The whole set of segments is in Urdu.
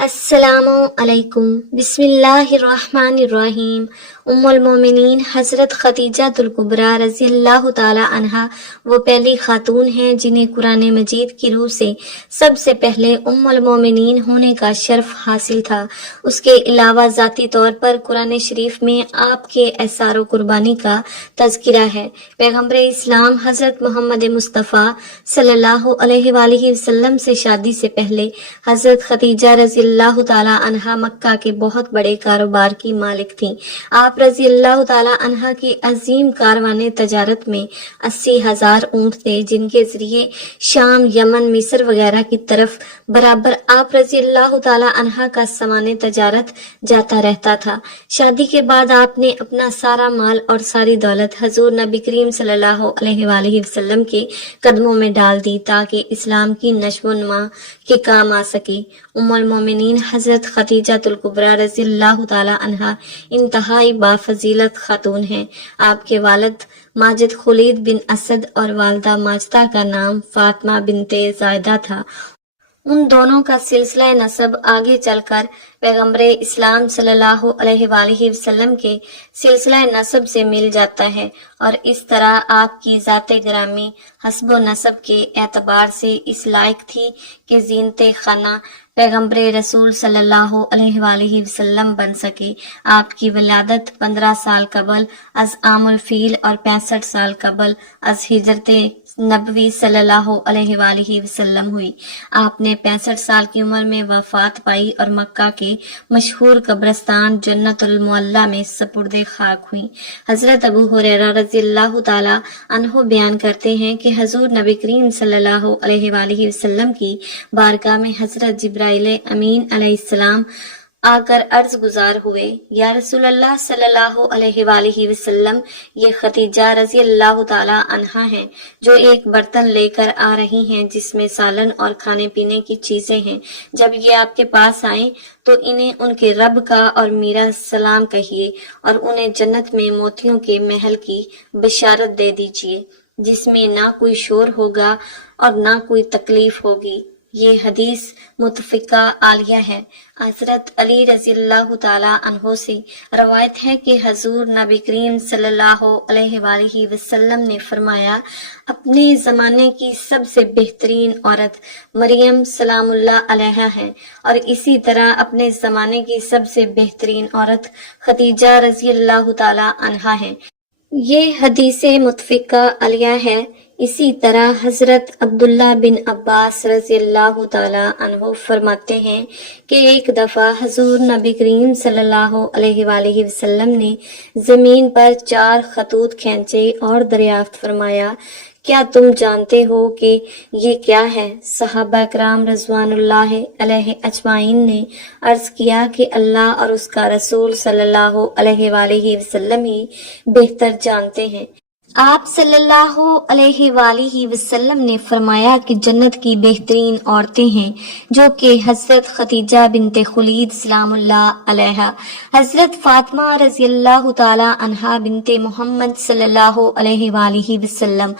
السلام علیکم، بسم اللہ الرحمن الرحیم۔ ام المومنین حضرت خدیجہ الکبریٰ رضی اللہ تعالی عنہا وہ پہلی خاتون ہیں جنہیں قرآن مجید کی روح سب سے پہلے ام المومنین ہونے کا شرف حاصل تھا۔ اس کے علاوہ ذاتی طور پر قرآن شریف میں آپ کے احسار و قربانی کا تذکرہ ہے۔ پیغمبر اسلام حضرت محمد مصطفیٰ صلی اللہ علیہ وآلہ وسلم سے شادی سے پہلے حضرت خدیجہ رضی اللہ تعالیٰ عنہا مکہ کے بہت بڑے کاروبار کی مالک تھیں۔ آپ رضی اللہ تعالیٰ عنہا کی عظیم کاروان تجارت میں 80,000 اونٹ تھے، جن کے ذریعے شام، یمن، مصر وغیرہ کی طرف برابر آپ رضی اللہ تعالیٰ عنہا کا سامان تجارت جاتا رہتا تھا۔ شادی کے بعد آپ نے اپنا سارا مال اور ساری دولت حضور نبی کریم صلی اللہ علیہ وآلہ وسلم کے قدموں میں ڈال دی تاکہ اسلام کی نشو و نما کے کام آ سکے۔ ام المومنین حضرت خدیجہ الکبریٰ رضی اللہ تعالی عنہا انتہائی بافضیلت خاتون ہیں۔ آپ کے والد ماجد خلید بن اسد اور والدہ ماجدہ کا نام فاطمہ بنت زائدہ تھا۔ ان دونوں کا سلسلہ نسب آگے چل کر پیغمبر اسلام صلی اللہ علیہ وآلہ وسلم کے سلسلہ نسب سے مل جاتا ہے، اور اس طرح آپ کی ذات گرامی حسب و نسب کے اعتبار سے اس لائق تھی کہ زینت خانہ پیغمبر رسول صلی اللہ علیہ وآلہ وسلم بن سکے۔ آپ کی ولادت 15 سال قبل از عام الفیل اور 65 سال قبل از ہجرت نبوی صلی اللہ علیہ وآلہ وسلم ہوئی۔ آپ نے 65 سال کی عمر میں وفات پائی اور مکہ کے مشہور قبرستان جنت المعلی میں سپرد خاک ہوئی۔ حضرت ابو ہریرہ رضی اللہ تعالی عنہ بیان کرتے ہیں کہ حضور نبی کریم صلی اللہ علیہ وآلہ وسلم کی بارگاہ میں حضرت جبرائیل امین علیہ السلام آ کر عرض گزار ہوئے، یا رسول اللہ صلی اللہ علیہ وآلہ وسلم، یہ خدیجہ رضی اللہ تعالی عنہا ہیں جو ایک برتن لے کر آ رہی ہیں جس میں سالن اور کھانے پینے کی چیزیں ہیں۔ جب یہ آپ کے پاس آئیں تو انہیں ان کے رب کا اور میرا سلام کہیے، اور انہیں جنت میں موتیوں کے محل کی بشارت دے دیجیے جس میں نہ کوئی شور ہوگا اور نہ کوئی تکلیف ہوگی۔ یہ حدیث متفقہ عالیہ ہے۔ حضرت علی رضی اللہ تعالی عنہ سے روایت ہے کہ حضور نبی کریم صلی اللہ علیہ وآلہ وسلم نے فرمایا، اپنے زمانے کی سب سے بہترین عورت مریم سلام اللہ علیہا ہے، اور اسی طرح اپنے زمانے کی سب سے بہترین عورت خدیجہ رضی اللہ تعالی عنہا ہے۔ یہ حدیث متفقہ علیہ ہے۔ اسی طرح حضرت عبداللہ بن عباس رضی اللہ تعالی عنہ فرماتے ہیں کہ ایک دفعہ حضور نبی کریم صلی اللہ علیہ وآلہ وسلم نے زمین پر 4 خطوط کھینچے اور دریافت فرمایا، کیا تم جانتے ہو کہ یہ کیا ہے؟ صحابہ کرام رضوان اللہ علیہ اجمعین نے عرض کیا کہ اللہ اور اس کا رسول صلی اللہ علیہ وآلہ وسلم ہی بہتر جانتے ہیں۔ آپ صلی اللہ علیہ وآلہ وسلم نے فرمایا کہ جنت کی بہترین عورتیں ہیں جو کہ حضرت خدیجہ بنت خلید سلام اللہ علیہا، حضرت فاطمہ رضی اللہ تعالی عنہا بنت محمد صلی اللہ علیہ وآلہ وسلم،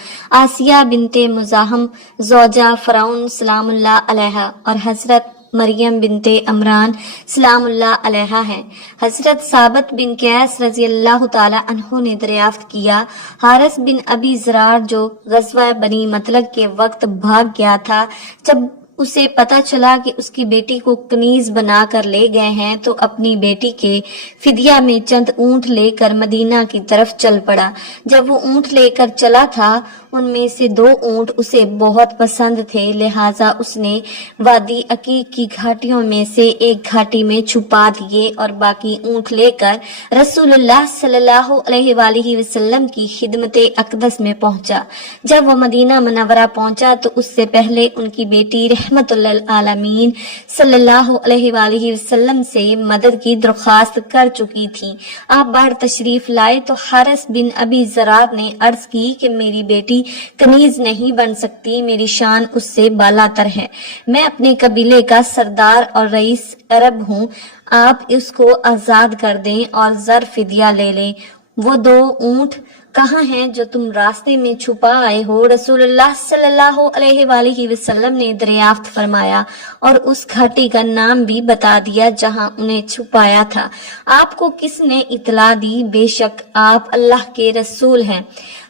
آسیہ بنت مزاحم زوجہ فرعون سلام اللہ علیہا، اور حضرت مریم بنت عمران سلام اللہ علیہا ہے۔ حضرت ثابت بن قیس رضی اللہ تعالی عنہ نے دریافت کیا، حارث بن ابی زرار جو غزوہ بنی مطلق کے وقت بھاگ گیا تھا، جب اسے پتہ چلا کہ اس کی بیٹی کو کنیز بنا کر لے گئے ہیں تو اپنی بیٹی کے فدیہ میں چند اونٹ لے کر مدینہ کی طرف چل پڑا۔ جب وہ اونٹ لے کر چلا تھا، ان میں سے 2 اونٹ اسے بہت پسند تھے، لہٰذا اس نے وادی عقیق کی گھاٹیوں میں سے ایک گھاٹی میں چھپا دیے اور باقی اونٹ لے کر رسول اللہ صلی اللہ علیہ وآلہ وسلم کی خدمت اقدس میں پہنچا۔ جب وہ مدینہ منورہ پہنچا تو اس سے پہلے ان کی بیٹی رحمت للعالمین صلی اللہ علیہ وآلہ وسلم سے مدد کی درخواست کر چکی تھی۔ آپ باہر تشریف لائے تو حارث بن ابی زرار نے عرض کی کہ میری بیٹی کنیز نہیں بن سکتی، میری شان اس سے بالا تر ہے، میں اپنے قبیلے کا سردار اور رئیس عرب ہوں، آپ اس کو آزاد کر دیں اور زر فدیہ لے لیں۔ وہ 2 اونٹ کہاں ہیں جو تم راستے میں چھپا آئے ہو؟ رسول اللہ صلی اللہ علیہ وآلہ وسلم نے دریافت فرمایا اور اس گھاٹی کا نام بھی بتا دیا جہاں انہیں چھپایا تھا۔ آپ کو کس نے اطلاع دی؟ بے شک آپ اللہ کے رسول ہیں۔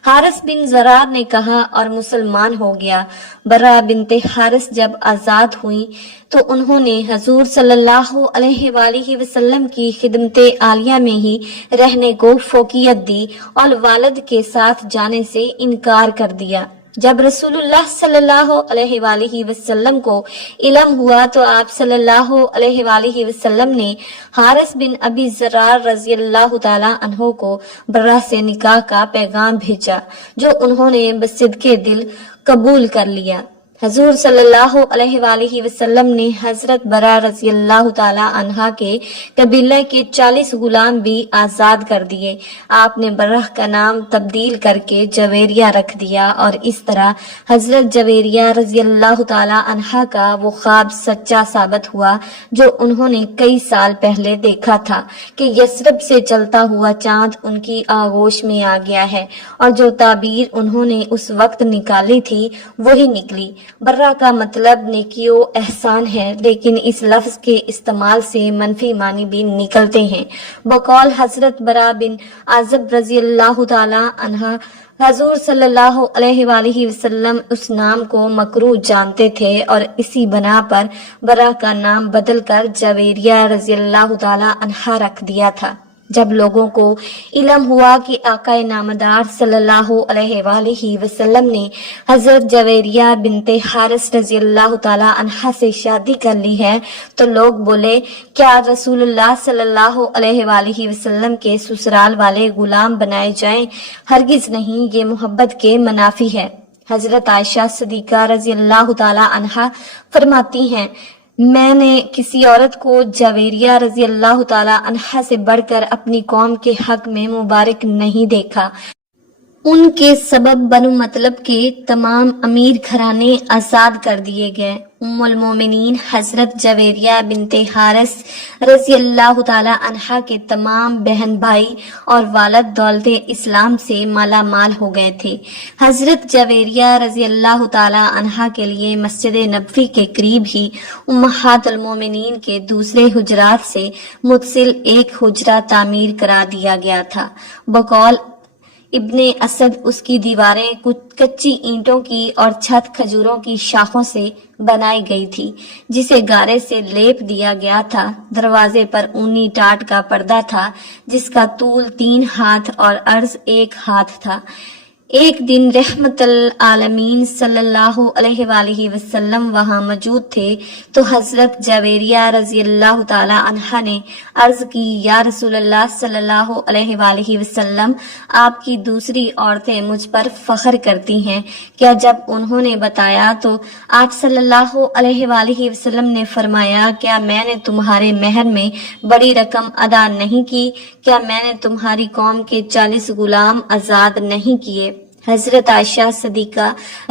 حارث بن زرار نے کہا اور مسلمان ہو گیا۔ برہ بنت حارث جب آزاد ہوئی تو انہوں نے حضور صلی اللہ علیہ وآلہ وسلم کی خدمت عالیہ میں ہی رہنے کو فوقیت دی اور والد کے ساتھ جانے سے انکار کر دیا۔ جب رسول اللہ صلی اللہ علیہ وآلہ وسلم کو علم ہوا تو آپ صلی اللہ علیہ وآلہ وسلم نے حارث بن ابی زرار رضی اللہ تعالی عنہ کو برہ سے نکاح کا پیغام بھیجا، جو انہوں نے بصدقِ دل قبول کر لیا۔ حضور صلی اللہ علیہ وآلہ وسلم نے حضرت برہ رضی اللہ تعالی عنہا کے قبیلے کے 40 غلام بھی آزاد کر دیے۔ آپ نے برہ کا نام تبدیل کر کے جویریہ رکھ دیا اور اس طرح حضرت جویریہ رضی اللہ تعالی عنہا کا وہ خواب سچا ثابت ہوا جو انہوں نے کئی سال پہلے دیکھا تھا کہ یثرب سے چلتا ہوا چاند ان کی آغوش میں آ گیا ہے، اور جو تعبیر انہوں نے اس وقت نکالی تھی وہی نکلی۔ برہ کا مطلب نیکی و احسان ہے، لیکن اس لفظ کے استعمال سے منفی معنی بھی نکلتے ہیں۔ بقول حضرت برہ بن عازب رضی اللہ تعالی عنہ، حضور صلی اللہ علیہ وآلہ وسلم اس نام کو مکروہ جانتے تھے اور اسی بنا پر برہ کا نام بدل کر جویریہ رضی اللہ تعالی عنہ رکھ دیا تھا۔ جب لوگوں کو علم ہوا کہ آقا نامدار صلی اللہ علیہ وآلہ وسلم نے حضرت جویریہ بنت حارث رضی اللہ تعالی عنہ سے شادی کر لی ہے تو لوگ بولے، کیا رسول اللہ صلی اللہ علیہ وآلہ وسلم کے سسرال والے غلام بنائے جائیں؟ ہرگز نہیں، یہ محبت کے منافی ہے۔ حضرت عائشہ صدیقہ رضی اللہ تعالی عنہا فرماتی ہیں، میں نے کسی عورت کو جویریہ رضی اللہ تعالی عنہا سے بڑھ کر اپنی قوم کے حق میں مبارک نہیں دیکھا۔ ان کے سبب بنو مطلب کے تمام امیر گھرانے آزاد کر دیے گئے۔ ام المومنین حضرت جویریہ بنت حارث رضی اللہ تعالی عنہا کے تمام بہن بھائی اور والد دولت اسلام سے مالا مال ہو گئے تھے۔ حضرت جویریہ رضی اللہ تعالی عنہا کے لیے مسجد نبوی کے قریب ہی امہات المومنین کے دوسرے حجرات سے متصل ایک حجرہ تعمیر کرا دیا گیا تھا۔ بقول ابن اسد اس کی دیواریں کچی اینٹوں کی اور چھت کھجوروں کی شاخوں سے بنائی گئی تھی، جسے گارے سے لیپ دیا گیا تھا۔ دروازے پر اونی ٹاٹ کا پردہ تھا جس کا طول 3 ہاتھ اور عرض 1 ہاتھ تھا۔ ایک دن رحمت العالمین صلی اللہ علیہ وآلہ وسلم وہاں موجود تھے تو حضرت جویریہ رضی اللہ تعالی عنہا نے عرض کی، یا رسول اللہ صلی اللہ علیہ وآلہ وسلم، آپ کی دوسری عورتیں مجھ پر فخر کرتی ہیں کیا؟ جب انہوں نے بتایا تو آپ صلی اللہ علیہ وآلہ وسلم نے فرمایا، کیا میں نے تمہارے مہر میں بڑی رقم ادا نہیں کی؟ کیا میں نے تمہاری قوم کے 40 غلام آزاد نہیں کیے؟ حضرت عائشہ صدیقہ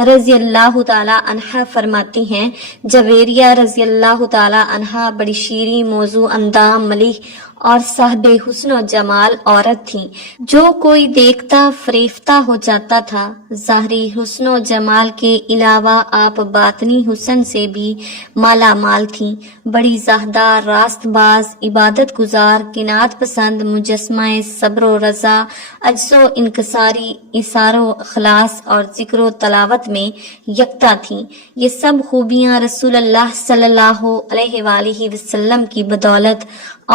رضی اللہ تعالی عنہا فرماتی ہیں، جویریہ رضی اللہ تعالی عنہا بڑی شیریں موضوع اندام ملیح اور صاحب حسن و جمال عورت تھی، جو کوئی دیکھتا فریفتہ ہو جاتا تھا۔ ظاہری حسن و جمال کے علاوہ آپ باطنی حسن سے بھی مالا مال تھیں۔ بڑی زاہدہ، راست باز، عبادت گزار، قناعت پسند، مجسمہ صبر و رضا، عجز و انکساری، اثار و اخلاص اور ذکر و تلاوت میں یکتا تھیں۔ یہ سب خوبیاں رسول اللہ صلی اللہ علیہ وآلہ وسلم کی بدولت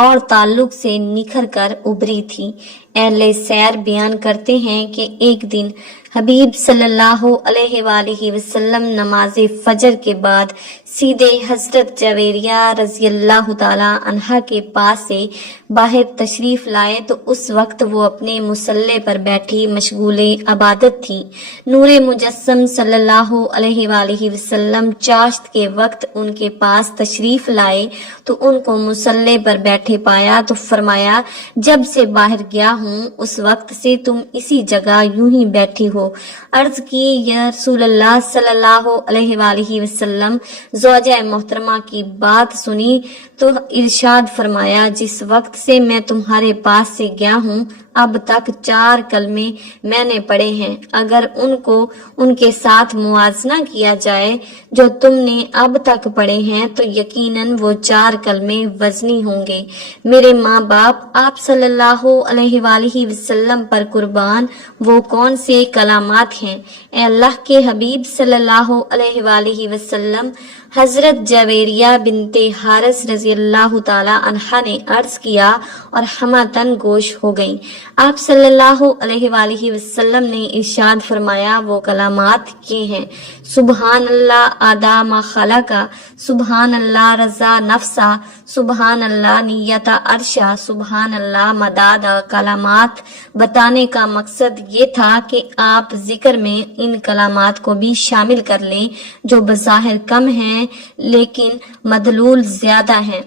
اور تعلق سے نکھر کر ابھری تھی۔ اہل سیر بیان کرتے ہیں کہ ایک دن حبیب صلی اللہ علیہ وآلہ وسلم نماز فجر کے بعد سیدھے حضرت جویریہ رضی اللہ تعالی عنہا کے پاس سے باہر تشریف لائے تو اس وقت وہ اپنے مصلے پر بیٹھی مشغول عبادت تھی۔ نور مجسم صلی اللہ علیہ وآلہ وسلم چاشت کے وقت ان کے پاس تشریف لائے تو ان کو مصلے پر بیٹھے پایا تو فرمایا، جب سے باہر گیا ہوں اس وقت سے تم اسی جگہ یوں ہی بیٹھی ہو۔ عرض کی، یا رسول اللہ صلی اللہ علیہ وآلہ وسلم، زوجہ محترمہ کی بات سنی تو ارشاد فرمایا، جس وقت سے میں تمہارے پاس سے گیا ہوں اب تک 4 کلمے میں نے پڑھے ہیں، اگر ان کو ان کے ساتھ موازنہ کیا جائے جو تم نے اب تک پڑھے ہیں تو یقیناً وہ 4 کلمے وزنی ہوں گے۔ میرے ماں باپ آپ صلی اللہ علیہ وآلہ وسلم پر قربان، وہ کون سے کلمات ہیں؟ اے اللہ کے حبیب صلی اللہ علیہ وآلہ وسلم، حضرت جویریہ بنت حارث رضی اللہ تعالی عنہا نے عرض کیا اور ہمہ گوش ہو گئیں۔ آپ صلی اللہ علیہ وآلہ وسلم نے ارشاد فرمایا، وہ کلمات یہ ہیں: سبحان اللہ عدد ما خلق، سبحان اللہ رضا نفسا، سبحان اللہ نیت عرشا، سبحان اللہ مداد کلمات۔ بتانے کا مقصد یہ تھا کہ آپ ذکر میں ان کلمات کو بھی شامل کر لیں جو بظاہر کم ہیں لیکن مدلول زیادہ ہیں۔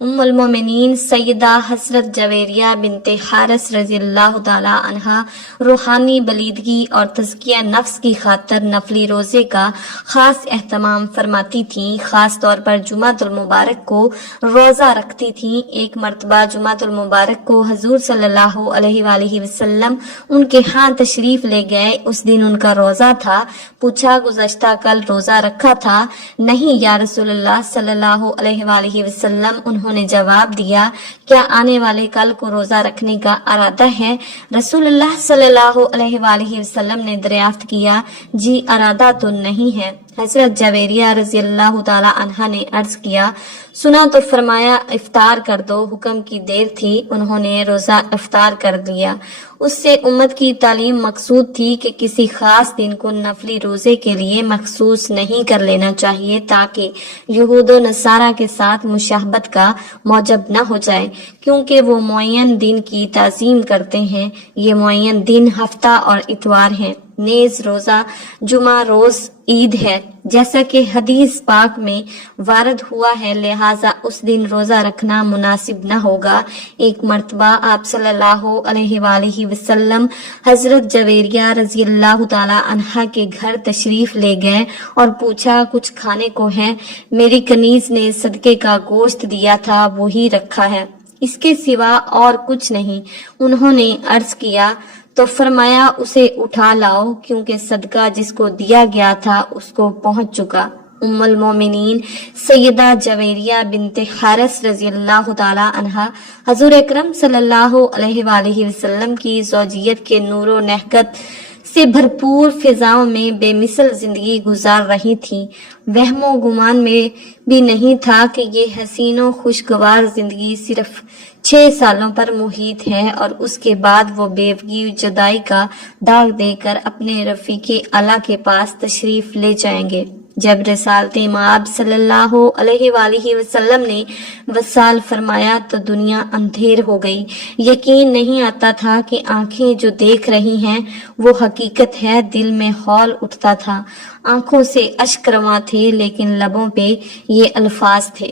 ام المومنین سیدہ حضرت جویریہ بنت حارث رضی اللہ تعالی عنہا روحانی بلیدگی اور تزکیہ نفس کی خاطر نفلی روزے کا خاص اہتمام فرماتی تھیں، خاص طور پر جمعۃ المبارک کو روزہ رکھتی تھیں۔ ایک مرتبہ جمعۃ المبارک کو حضور صلی اللہ علیہ وآلہ وسلم ان کے ہاں تشریف لے گئے۔ اس دن ان کا روزہ تھا۔ پوچھا، گزشتہ کل روزہ رکھا تھا؟ نہیں یا رسول اللہ صلی اللہ علیہ وآلہ وسلم، انہوں نے جواب دیا، کیا آنے والے کل کو روزہ رکھنے کا ارادہ ہے؟ رسول اللہ صلی اللہ علیہ وآلہ وسلم نے دریافت کیا، جی ارادہ تو نہیں ہے۔ حضرت جویریہ رضی اللہ تعالی عنہا نے عرض کیا، سنا تو فرمایا افطار کر دو۔ حکم کی دیر تھی، انہوں نے روزہ افطار کر لیا۔ اس سے امت کی تعلیم مقصود تھی کہ کسی خاص دن کو نفلی روزے کے لیے مخصوص نہیں کر لینا چاہیے تاکہ یہود و نصارہ کے ساتھ مشابہت کا موجب نہ ہو جائے، کیونکہ وہ معین دن کی تعظیم کرتے ہیں۔ یہ معین دن ہفتہ اور اتوار ہیں، نیز روزہ جمعہ روز عید ہے، جیسا کہ حدیث پاک میں وارد ہوا ہے، لہٰذا اس دن روزہ رکھنا مناسب نہ ہوگا۔ ایک مرتبہ آپ صلی اللہ علیہ وآلہ وسلم حضرت جویریہ رضی اللہ تعالی عنہا کے گھر تشریف لے گئے اور پوچھا، کچھ کھانے کو ہے؟ میری کنیز نے صدقے کا گوشت دیا تھا، وہی رکھا ہے، اس کے سوا اور کچھ نہیں۔ انہوں نے عرض کیا تو فرمایا، اسے اٹھا لاؤ، کیونکہ صدقہ جس کو دیا گیا تھا اس کو پہنچ چکا۔ ام المومنین سیدہ جویریہ بنت حارث رضی اللہ تعالی عنہا حضور اکرم صلی اللہ علیہ وآلہ وسلم کی زوجیت کے نور و نہکت سے بھرپور فضاؤں میں بے مثل زندگی گزار رہی تھیں۔ وہم و گمان میں بھی نہیں تھا کہ یہ حسین و خوشگوار زندگی صرف 6 سالوں پر محیط ہے اور اس کے بعد وہ بیوگی جدائی کا داغ دے کر اپنے رفیق اعلیٰ کے پاس تشریف لے جائیں گے۔ جب رسالت مآب صلی اللہ علیہ وآلہ وسلم نے وصال فرمایا تو دنیا اندھیر ہو گئی۔ یقین نہیں آتا تھا کہ آنکھیں جو دیکھ رہی ہیں وہ حقیقت ہے۔ دل میں ہول اٹھتا تھا، آنکھوں سے اشک رواں تھے، لیکن لبوں پہ یہ الفاظ تھے،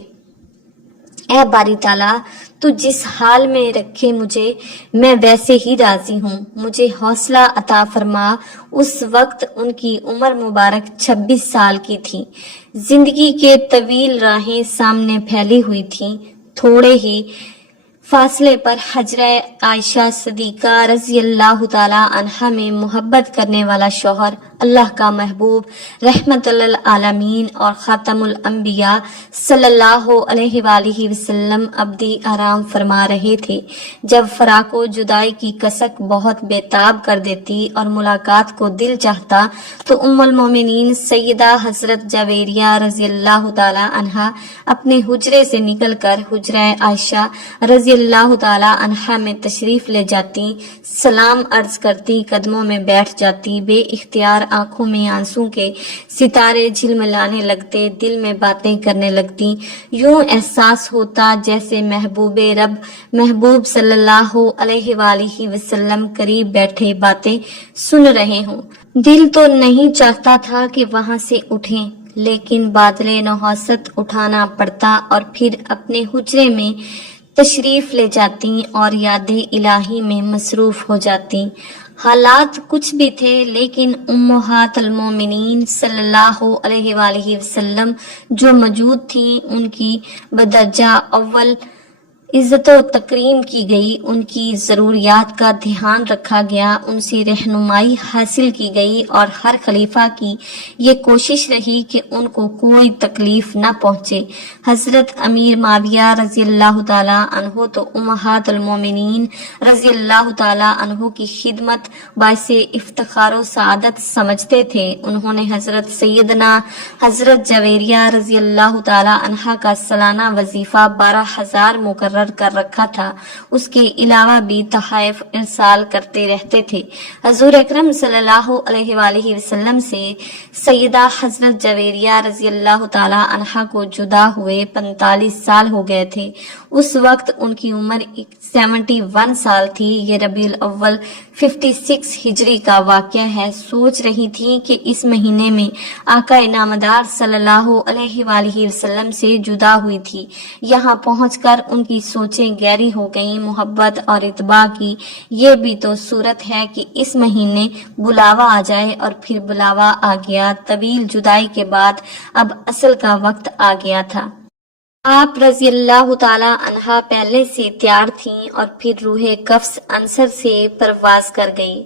اے باری تعالیٰ، تو جس حال میں رکھے مجھے، میں ویسے ہی راضی ہوں، مجھے حوصلہ عطا فرما۔ اس وقت ان کی عمر مبارک 26 سال کی تھی۔ زندگی کے طویل راہیں سامنے پھیلی ہوئی تھیں۔ تھوڑے ہی فاصلے پر حجرہ عائشہ صدیقہ رضی اللہ تعالی عنہا میں محبت کرنے والا شوہر، اللہ کا محبوب، رحمت للعالمین اور خاتم الانبیاء صلی اللہ علیہ وآلہ وسلم ابدی آرام فرما رہے تھے۔ جب فراق و جدائی کی کسک بہت بےتاب کر دیتی اور ملاقات کو دل چاہتا تو ام المومنین سیدہ حضرت جویریہ رضی اللہ تعالی عنہا اپنے حجرے سے نکل کر حجرہ عائشہ رضی اللہ تعالی عنہا میں تشریف لے جاتی، سلام عرض کرتی، قدموں میں بیٹھ جاتی، بے اختیار آنکھوں میں آنسوں کے ستارے جھلملانے لگتے، دل میں باتیں کرنے لگتی۔ یوں احساس ہوتا جیسے محبوب رب محبوب صلی اللہ علیہ وآلہ وسلم قریب بیٹھے باتیں سن رہے ہوں۔ دل تو نہیں چاہتا تھا کہ وہاں سے اٹھیں، لیکن بادل نحوست اٹھانا پڑتا اور پھر اپنے حجرے میں تشریف لے جاتی اور یاد الہی میں مصروف ہو جاتی۔ حالات کچھ بھی تھے، لیکن امہات المومنین صلی اللہ علیہ وآلہ وسلم جو موجود تھیں ان کی بدرجہ اول عزت و تکریم کی گئی، ان کی ضروریات کا دھیان رکھا گیا، ان سے رہنمائی حاصل کی گئی اور ہر خلیفہ کی یہ کوشش رہی کہ ان کو کوئی تکلیف نہ پہنچے۔ حضرت امیر معاویہ رضی اللہ تعالیٰ عنہ تو امہات المومنین رضی اللہ تعالیٰ عنہ کی خدمت باعث افتخار و سعادت سمجھتے تھے۔ انہوں نے حضرت سیدنا حضرت جویریہ رضی اللہ تعالیٰ عنہ کا سالانہ وظیفہ 12,000 مقرر کر رکھا تھا، اس کے علاوہ بھی تحائف ارسال کرتے رہتے تھے۔ حضور اکرم صلی اللہ علیہ وآلہ وسلم سے سیدہ حضرت جویریہ رضی اللہ تعالیٰ عنہ کو جدا ہوئے 45 سال ہو گئے تھے۔ اس وقت ان کی عمر 71 سال تھی۔ یہ ربیع الاول 56 ہجری کا واقعہ ہے۔ سوچ رہی تھی کہ اس مہینے میں آقا نامدار صلی اللہ علیہ وآلہ وسلم سے جدا ہوئی تھی۔ یہاں پہنچ کر ان کی سوچیں گہری ہو گئیں۔ محبت اور اتباع کی یہ بھی تو صورت ہے کہ اس مہینے بلاوا آ جائے، اور پھر بلاوا آ گیا۔ طویل جدائی کے بعد اب اصل کا وقت آ گیا تھا۔ آپ رضی اللہ تعالیٰ عنہا پہلے سے تیار تھیں اور پھر روح قفس عنصر سے پرواز کر گئی۔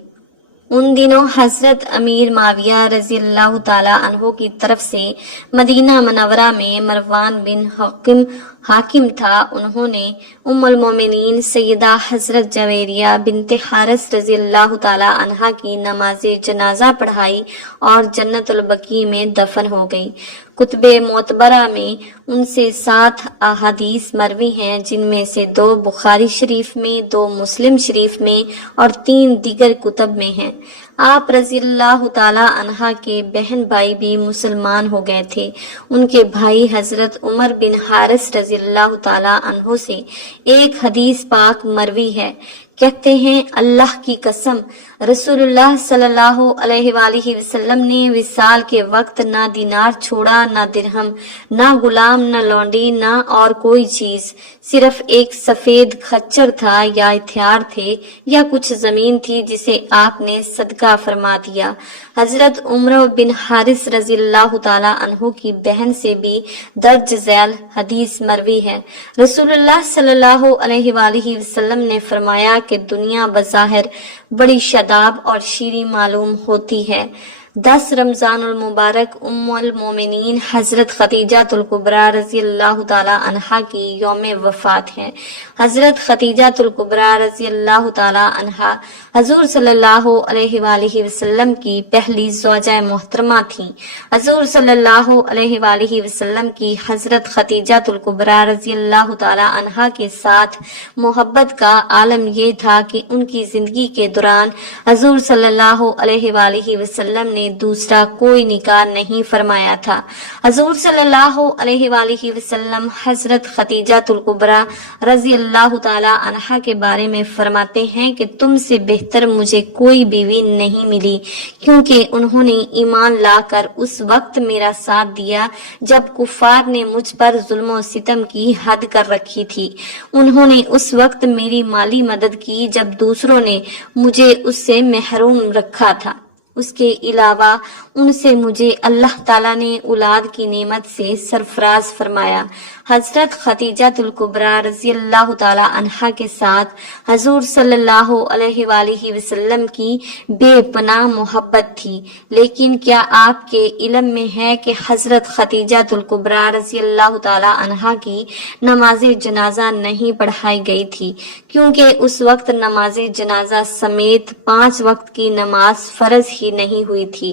ان دنوں حضرت امیر معاویہ رضی اللہ تعالیٰ عنہ کی طرف سے مدینہ منورہ میں مروان بن حاکم تھا۔ انہوں نے ام المومنین سیدہ حضرت جویریہ بنت حارث رضی اللہ تعالیٰ عنہ کی نماز جنازہ پڑھائی اور جنت البقیع میں دفن ہو گئی۔ کتب معتبرہ میں ان سے 7 احادیث مروی ہیں، جن میں سے 2 بخاری شریف میں، 2 مسلم شریف میں اور 3 دیگر کتب میں ہیں۔ آپ رضی اللہ تعالیٰ عنہ کے بہن بھائی بھی مسلمان ہو گئے تھے۔ ان کے بھائی حضرت عمر بن حارث رضی اللہ تعالیٰ عنہ سے ایک حدیث پاک مروی ہے، کہتے ہیں اللہ کی قسم رسول اللہ صلی اللہ علیہ وآلہ وسلم نے وصال کے وقت نہ دینار چھوڑا، نہ درہم، نہ غلام، نہ لونڈی، نہ اور کوئی چیز، صرف ایک سفید خچر تھا یا ہتھیار تھے یا کچھ زمین تھی جسے آپ نے صدقہ فرما دیا۔ حضرت عمر بن حارث رضی اللہ تعالیٰ عنہ کی بہن سے بھی درج ذیل حدیث مروی ہے۔ رسول اللہ صلی اللہ علیہ وآلہ وسلم نے فرمایا کہ دنیا بظاہر بڑی شاداب اور شیریں معلوم ہوتی ہے۔ 10 رمضان المبارک ام المومنین حضرت خدیجہ الکبریٰ رضی اللہ تعالیٰ عنہا کی یوم وفات ہے۔ حضرت خدیجہ الکبریٰ رضی اللہ تعالیٰ عنہا حضور صلی اللہ علیہ وآلہ وسلم کی پہلی زوجہ محترمہ تھیں۔ حضور صلی اللہ علیہ وآلہ وسلم کی حضرت خدیجہ الکبریٰ رضی اللہ تعالیٰ عنہا کے ساتھ محبت کا عالم یہ تھا کہ ان کی زندگی کے دوران حضور صلی اللہ علیہ وآلہ وسلم نے دوسرا کوئی نکاح نہیں فرمایا تھا۔ حضور صلی اللہ علیہ وآلہ وسلم حضرت خدیجہ الکبریٰ رضی اللہ تعالی عنہا کے بارے میں فرماتے ہیں کہ تم سے بہتر مجھے کوئی بیوی نہیں ملی، کیونکہ انہوں نے ایمان لا کر اس وقت میرا ساتھ دیا جب کفار نے مجھ پر ظلم و ستم کی حد کر رکھی تھی۔ انہوں نے اس وقت میری مالی مدد کی جب دوسروں نے مجھے اس سے محروم رکھا تھا۔ اس کے علاوہ ان سے مجھے اللہ تعالیٰ نے اولاد کی نعمت سے سرفراز فرمایا۔ حضرت خدیجہ الکبریٰ رضی اللہ تعالی عنہا کے ساتھ حضور صلی اللہ علیہ وآلہ وسلم کی بے پناہ محبت تھی، لیکن کیا آپ کے علم میں ہے کہ حضرت خدیجہ الکبریٰ رضی اللہ تعالی عنہا کی نماز جنازہ نہیں پڑھائی گئی تھی، کیونکہ اس وقت نماز جنازہ سمیت 5 وقت کی نماز فرض ہی نہیں ہوئی تھی۔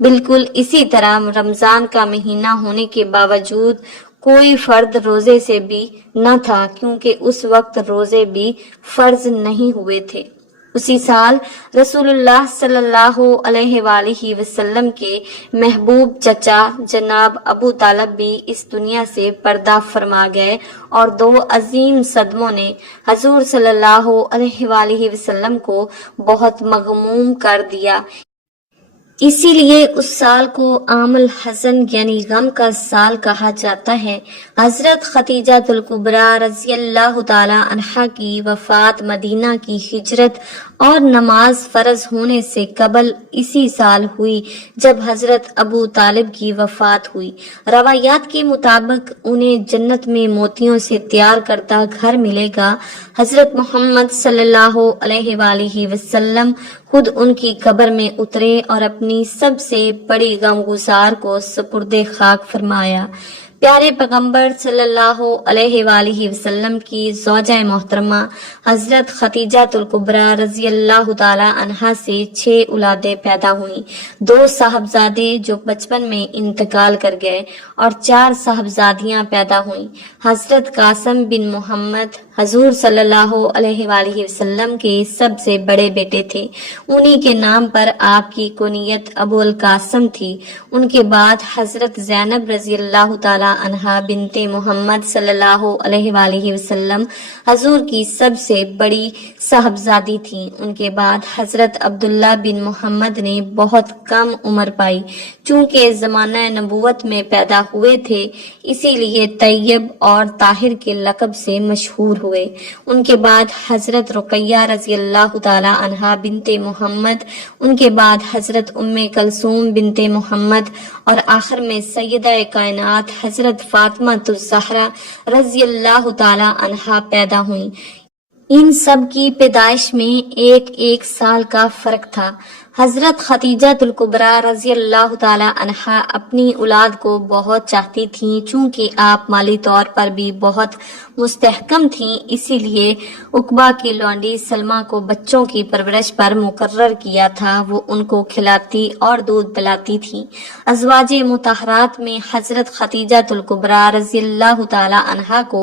بالکل اسی طرح رمضان کا مہینہ ہونے کے باوجود کوئی فرد روزے سے بھی نہ تھا، کیونکہ اس وقت روزے بھی فرض نہیں ہوئے تھے۔ اسی سال رسول اللہ صلی اللہ علیہ وآلہ وسلم کے محبوب چچا جناب ابو طالب بھی اس دنیا سے پردہ فرما گئے، اور 2 عظیم صدموں نے حضور صلی اللہ علیہ وآلہ وسلم کو بہت مغموم کر دیا۔ اسی لیے اس سال کو عام الحزن یعنی غم کا سال کہا جاتا ہے۔ حضرت خدیجہ الکبریٰ رضی اللہ تعالی عنہا کی وفات مدینہ کی ہجرت اور نماز فرض ہونے سے قبل اسی سال ہوئی جب حضرت ابو طالب کی وفات ہوئی۔ روایات کے مطابق انہیں جنت میں موتیوں سے تیار کردہ گھر ملے گا۔ حضرت محمد صلی اللہ علیہ وآلہ وسلم خود ان کی قبر میں اترے اور اپنی سب سے بڑی غمگسار کو سپرد خاک فرمایا۔ پیارے پیغمبر صلی اللہ علیہ وآلہ وسلم کی زوجہ محترمہ حضرت خدیجہ الکبریٰ رضی اللہ تعالی عنہا سے 6 اولادیں پیدا ہوئیں، 2 صاحبزادے جو بچپن میں انتقال کر گئے اور 4 صاحبزادیاں پیدا ہوئیں۔ حضرت قاسم بن محمد حضور صلی اللہ علیہ وآلہ وسلم کے سب سے بڑے بیٹے تھے، انہی کے نام پر آپ کی کنیت ابو القاسم تھی۔ ان کے بعد حضرت زینب رضی اللہ تعالی عنہا بنت محمد صلی اللہ علیہ وآلہ وسلم حضور کی سب سے بڑی صاحبزادی تھیں۔ ان کے بعد حضرت عبداللہ بن محمد نے بہت کم عمر پائی، چونکہ زمانہ نبوت میں پیدا ہوئے تھے اسی لیے طیب اور طاہر کے لقب سے مشہور ہوئے۔ ان کے بعد حضرت رقیہ رضی اللہ تعالی عنہا بنت محمد، ان کے بعد حضرت ام کلثوم بنت محمد اور آخر میں سیدہ کائنات حضرت فاطمہ الزہرا رضی اللہ تعالی عنہا پیدا ہوئیں۔ ان سب کی پیدائش میں ایک سال کا فرق تھا۔ حضرت خدیجہ الکبریٰ رضی اللہ تعالی عنہا اپنی اولاد کو بہت چاہتی تھیں، چونکہ آپ مالی طور پر بھی بہت مستحکم تھیں، اسی لیے عقبہ کی لونڈی سلمہ کو بچوں کی پرورش پر مقرر کیا تھا۔ وہ ان کو کھلاتی اور دودھ پلاتی تھیں۔ ازواج مطہرات میں حضرت خدیجہ الکبریٰ رضی اللہ تعالی عنہا کو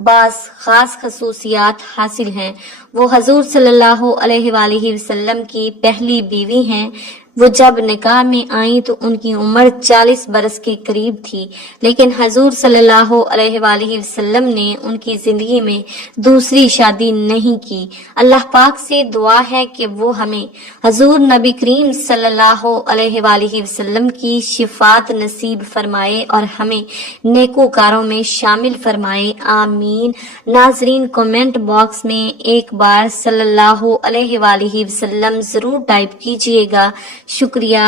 بعض خاص خصوصیات حاصل ہیں۔ وہ حضور صلی اللہ علیہ وآلہ وسلم کی پہلی بیوی ہیں۔ وہ جب نکاح میں آئیں تو ان کی عمر 40 برس کے قریب تھی، لیکن حضور صلی اللہ علیہ وآلہ وسلم نے ان کی زندگی میں دوسری شادی نہیں کی۔ اللہ پاک سے دعا ہے کہ وہ ہمیں حضور نبی کریم صلی اللہ علیہ وآلہ وسلم کی شفاعت نصیب فرمائے اور ہمیں نیکوکاروں میں شامل فرمائے، آمین۔ ناظرین، کمنٹ باکس میں ایک بار صلی اللہ علیہ وآلہ وسلم ضرور ٹائپ کیجئے گا۔ شکریہ۔